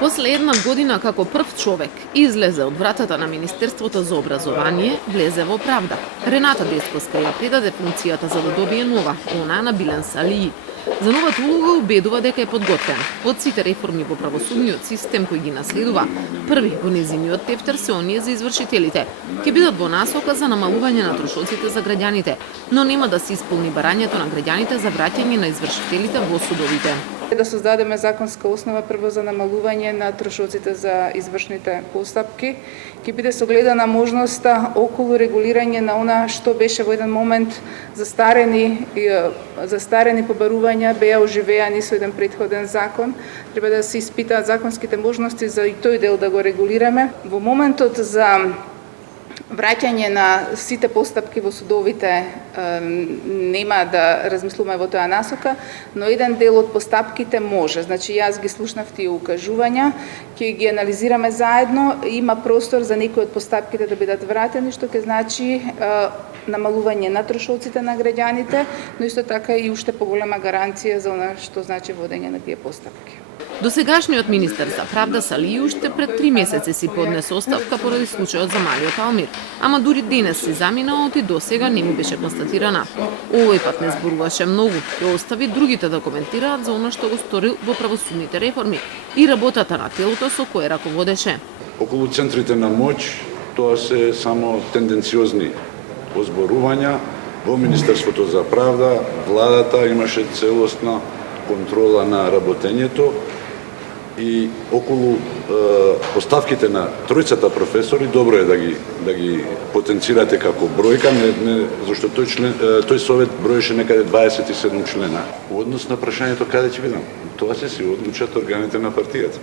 После една година како прв човек излезе од вратата на Министерството за образование, влезе во правда. Рената Десковска ја предаде функцијата за да добие нова, она на Билен Салии. За новата улога убедува дека е подготвен. Од сите реформи во правосудниот систем кои ги наследува, први во незиниот тефтер се оние за извршителите. Ќе бидат во насока за намалување на трошоците за граѓаните, но нема да се исполни барањето на граѓаните за враќање на извршителите во судовите. Да создадеме законска основа прво за намалување на трошоците за извршните постапки, ќе биде согледана можноста околу регулирање на она што беше во еден момент застарени побарувања беа оживеани со еден претходен закон. Треба да се испитаат законските можности за и тој дел да го регулираме. Во моментот за враќање на сите постапки во судовите нема да размислуваме во тоја насока, но еден дел од постапките може. Значи, јас ги слушнав тие укажувања, ќе ги анализираме заедно, има простор за некои од постапките да бидат вратени, што ќе значи намалување на трошоците на граѓаните, но исто така и уште поголема гаранција за она што значи водење на тие постапки. Досегашниот министер за правда Салии уште пред 3 месеци си поднесе оставка поради случајот за малиот Алмир, ама дури денес си заминал и досега не му беше констатирана. Овој пат не зборуваше многу, ќе остави другите да коментираат за она што го сторил во правосудните реформи и работата на телото со кое раководеше. Околу центрите на моќ, тоа се само тенденциозни озборувања. Во Министерството за правда, владата имаше целосна контрола на работењето и околу поставките на тројцата професори добро е да ги потенцирате како бројка, зашто тој совет броеше некаде 27 члена. Во однос на прашањето каде ќе бидам, тоа се одлучат органите на партијата.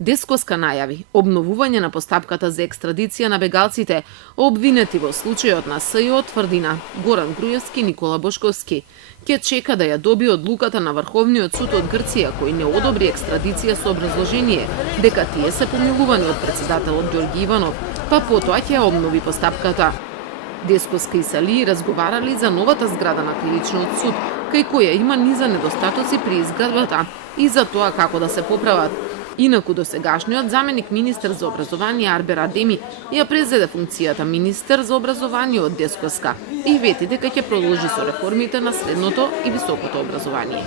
Десковска најави обновување на постапката за екстрадиција на бегалците, обвинети во случајот на СЈО тврдина Горан Груевски и Никола Бошковски. Ќе чека да ја доби одлуката на Врховниот суд од Грција, кој не одобри екстрадиција со образложение дека тие се помилувани од претседателот Ѓорги Иванов, па потоа ќе обнови постапката. Десковска и Салии разговарали за новата зграда на Кривичниот суд, кај која има низа недостатоци при изградбата и за тоа како да се поправат. Инаку досегашниот заменик министер за образование Арбер Адеми ја презеде функцијата министер за образование од Десковска и вети дека ќе продолжи со реформите на средното и високото образование.